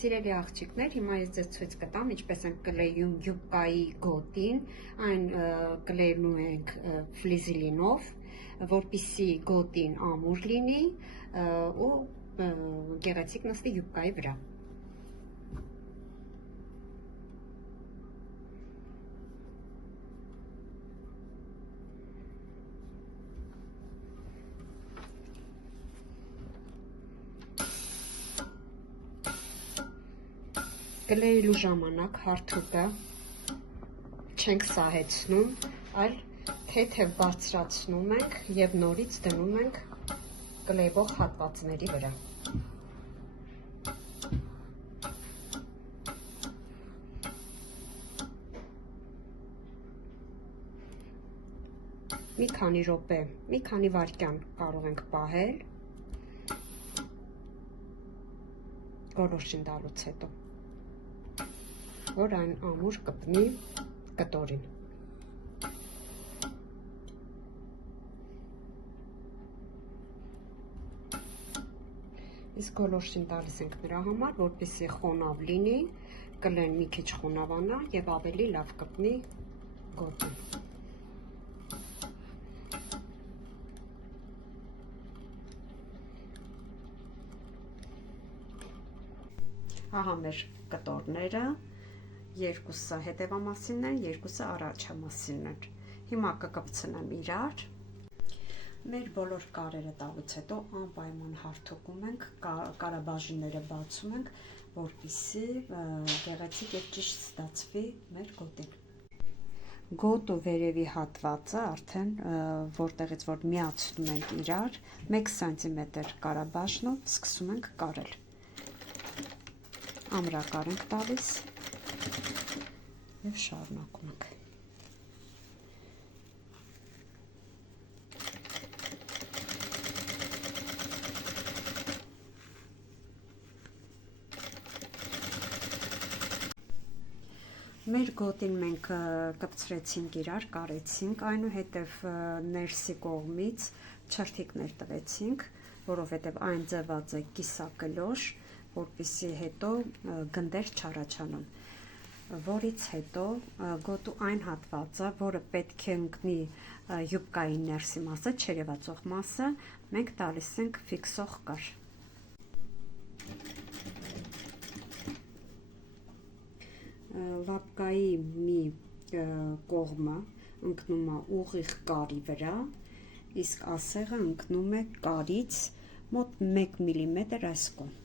Սիրելի աղջիկներ, հիմա ես ձեզ ցույց կտամ ինչպես ենք կլեյում յուբկայի գոտին, այն կլեյնում ենք ֆլիզիլինով, որպեսզի գոտին ամուր լինի ու գեղեցիկ նստի յուբկայի վրա։ Կլեյելու ժամանակ հարթուկը չենք սահեցնում, այլ թեթև բարձրացնում ենք և նորից դնում ենք կլեյվող հատվածների վրա։ Մի քանի րոպե, մի քանի վայրկյան կարող ենք պահել գոլորշին տալուց հետո, որ այն ամուր կպնի կտորին։ Իսկ գոլորշին տալիս ենք նրա համար, որպեսզի խոնավ լինի, կլեն մի քիչ խոնավանա և ավելի լավ կպնի գոտին։ Ահա մեր կտորները, երկուսը հետևամասինն են, երկուսը առաջամասինն են։ Հիմա կկպցնեմ իրար։ Մեր բոլոր կարերը տալուց հետո անպայման հարթուկում ենք, կարաբաժինները բացում ենք, որպեսզի գեղեցիկ և ճիշտ ստացվի մեր գոտին։ Գոտու վերևի հատվածը արդեն որտեղից որ միացնում ենք իրար, 1 սանտիմետր կարաբաժնով սկսում ենք կարել։ Ամրակար ենք տալիս և շարունակում ենք։ Մեր գոտին մենք կպցրեցինք իրար, կարեցինք, այնուհետև ներսի կողմից չրթիկներ տվեցինք, որովհետև այն ձևած է կիսակլոր, որպեսզի հետո գնդեր չառաջանան, որից հետո գոտու այն հատվածը, որը պետք է ընկնի յուբկայի ներսի մասը, չերևացող մասը, մենք տալիս ենք ֆիքսող կար։ Լապկայի մի կողմը ընկնում է ուղիղ կարի վրա, իսկ ասեղը ընկնում է կարից մոտ 1 մմ այս կողմ։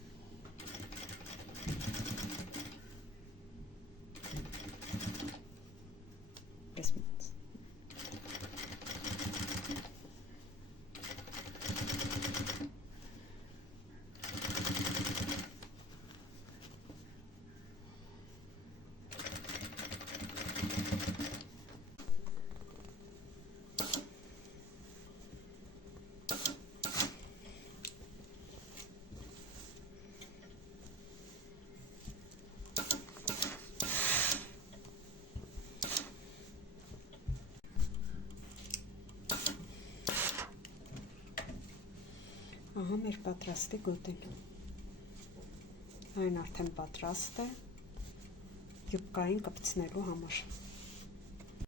Ահա մեր պատրաստի գոտին։ Այն արդեն պատրաստ է յուբկային կպցնելու համար։